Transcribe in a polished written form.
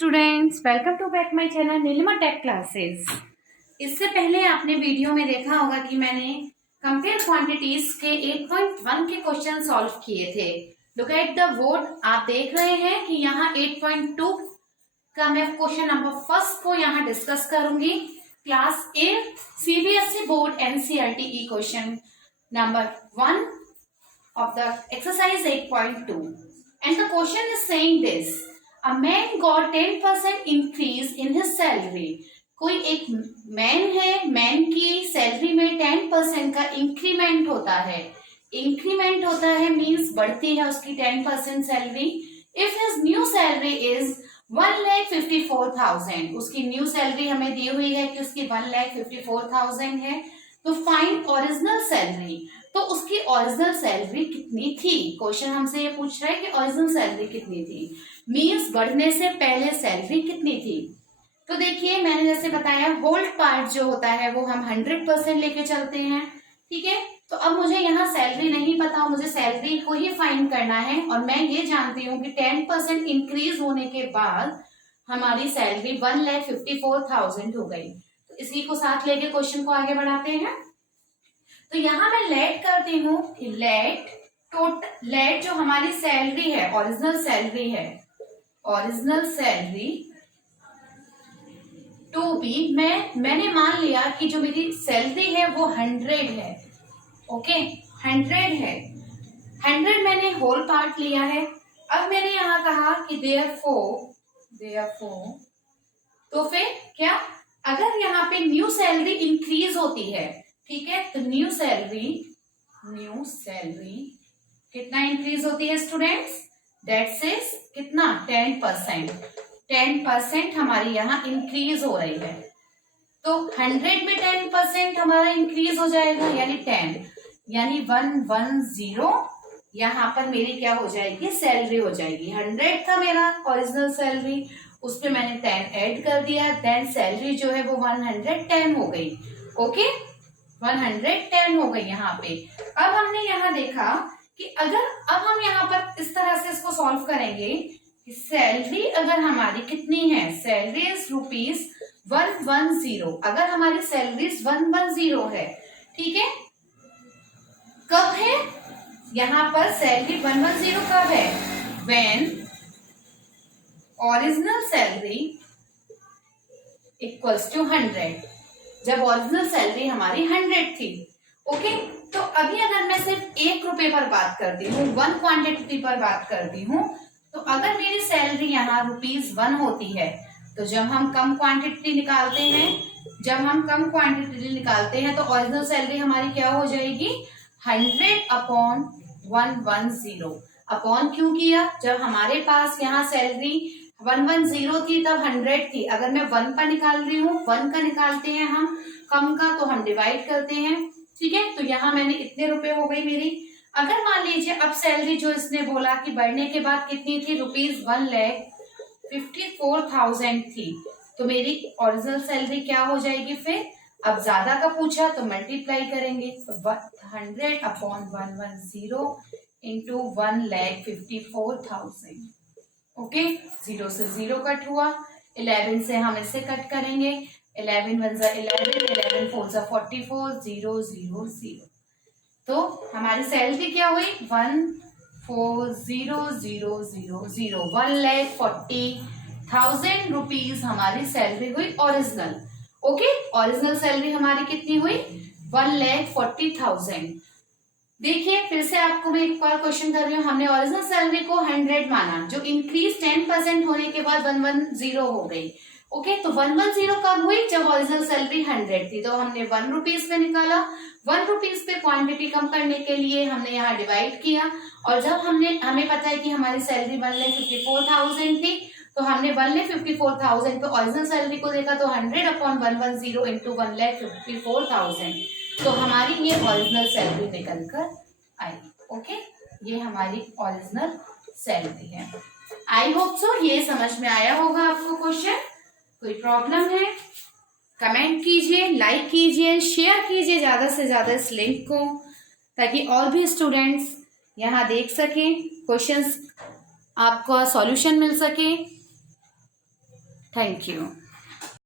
Students, welcome to back my channel Neelima tech classes. इससे पहले आपने वीडियो में देखा होगा कि मैंने कंपेयर क्वांटिटीज के 8.1 के क्वेश्चन सॉल्व किए थे। लुक एट द बोर्ड, आप देख रहे हैं कि यहाँ 8.2 का मैं क्वेश्चन नंबर फर्स्ट को यहाँ डिस्कस करूंगी। Class 8 CBSE board NCERT E question number 1 of the exercise 8.2, and the question is saying this: a man got 10% increase in his salary. कोई एक मैन है, मैन की सैलरी में 10% का इंक्रीमेंट होता है। इंक्रीमेंट होता है मीन्स बढ़ती है उसकी 10% salary. If his new salary is 1,54,000, उसकी न्यू सैलरी हमें दी हुई है कि उसकी 1,54,000 है। तो फाइंड ओरिजिनल सैलरी, तो उसकी ओरिजिनल सैलरी कितनी थी। क्वेश्चन हमसे ये पूछ रहा है कि ओरिजिनल सैलरी कितनी थी, मीन्स बढ़ने से पहले सैलरी कितनी थी। तो देखिए, मैंने जैसे बताया होल्ड पार्ट जो होता है वो हम 100% लेके चलते हैं, ठीक है। तो अब मुझे यहाँ सैलरी नहीं पता, मुझे सैलरी को ही फाइंड करना है और मैं ये जानती हूँ कि 10% इंक्रीज होने के बाद हमारी सैलरी 1,54,000 हो गई। तो इसी को साथ लेके क्वेश्चन को आगे बढ़ाते हैं। तो यहाँ मैं लेट करती हूँ कि लेट जो हमारी सैलरी है, ओरिजिनल सैलरी है, ओरिजिनल सैलरी टू बी, मैंने मान लिया कि जो मेरी सैलरी है वो 100 है। ओके, 100 है। 100 मैंने होल पार्ट लिया है। अब मैंने यहाँ कहा कि देयरफॉर, तो फिर क्या, अगर यहाँ पे न्यू सैलरी इंक्रीज होती है, ठीक है, तो न्यू सैलरी कितना इंक्रीज होती है स्टूडेंट्स, दैट इज कितना 10% हमारी यहाँ इंक्रीज हो रही है। तो 100 में 10% हमारा इंक्रीज हो जाएगा, यानी 10, यानी 110 यहाँ पर मेरी क्या हो जाएगी, सैलरी हो जाएगी। 100 था मेरा ओरिजिनल सैलरी, उस पे मैंने 10 ऐड कर दिया, देन सैलरी जो है वो 110 हो गई। ओके, 110 हो गई यहाँ पे। अब हमने यहाँ देखा कि अगर अब हम यहाँ पर इस तरह से इसको सॉल्व करेंगे कि सैलरी अगर हमारी कितनी है, सैलरी इज ₹110, अगर हमारी सैलरी 110 है, ठीक है, कब है यहाँ पर सैलरी 110 कब है, when original salary equals to 100, जब ओरिजिनल सैलरी हमारी 100 थी। ओके, तो अभी अगर मैं सिर्फ 1 रुपए पर बात करती हूँ, 1 क्वांटिटी पर बात करती हूँ, तो अगर मेरी सैलरी यहाँ ₹1 होती है, तो जब हम कम क्वांटिटी निकालते हैं तो ओरिजिनल सैलरी हमारी क्या हो जाएगी, 100/110। अपॉन क्यों किया, जब हमारे पास यहाँ सैलरी 110 थी तब 100 थी। अगर मैं 1 पर निकाल रही हूँ, 1 का निकालते हैं हम, कम का तो हम डिवाइड करते हैं, ठीक है। तो यहाँ मैंने इतने रुपए हो गई मेरी। अगर मान लीजिए अब सैलरी जो इसने बोला कि बढ़ने के बाद कितनी थी, ₹1,54,000 थी, तो मेरी ओरिजिनल सैलरी क्या हो जाएगी फिर। अब ज्यादा का पूछा तो मल्टीप्लाई करेंगे, 100/110 इंटू 1,54,000। ओके, 0 से 0 कट हुआ, 11 से हम इससे कट करेंगे, 11 1 जा 11, 11 4 जा 44, 0 0 0। तो हमारी सैलरी क्या हुई, 1,40,000, 1,40,000 रुपीज हमारी सैलरी हुई ओरिजिनल। ओके, ओरिजिनल सैलरी हमारी कितनी हुई, 1,40,000। देखिए, फिर से आपको मैं एक बार क्वेश्चन कर रही हूँ। हमने ओरिजिनल सैलरी को 100 माना, जो इंक्रीज 10% होने के बाद 110 हो गई। ओके, तो 110 कब हुई, जब ओरिजिनल सैलरी 100 थी, तो हमने 1 रुपीज पे निकाला। 1 रुपीज पे क्वांटिटी कम करने के लिए हमने यहाँ डिवाइड किया, और जब हमें पता है कि हमारी सैलरी 1,54,000 थी, तो हमने 1,54,000 पे ओरिजिनल सैलरी को देखा, तो 100/110 इंटू 1,54,000, तो हमारी ये ओरिजिनल सैलरी निकल कर आई। ओके, ये हमारी ओरिजिनल सैलरी है। आई होप सो ये समझ में आया होगा आपको क्वेश्चन। कोई प्रॉब्लम है, कमेंट कीजिए, लाइक कीजिए, शेयर कीजिए ज्यादा से ज्यादा इस लिंक को, ताकि और भी स्टूडेंट्स यहाँ देख सकें, क्वेश्चंस आपको सॉल्यूशन मिल सके। Thank you.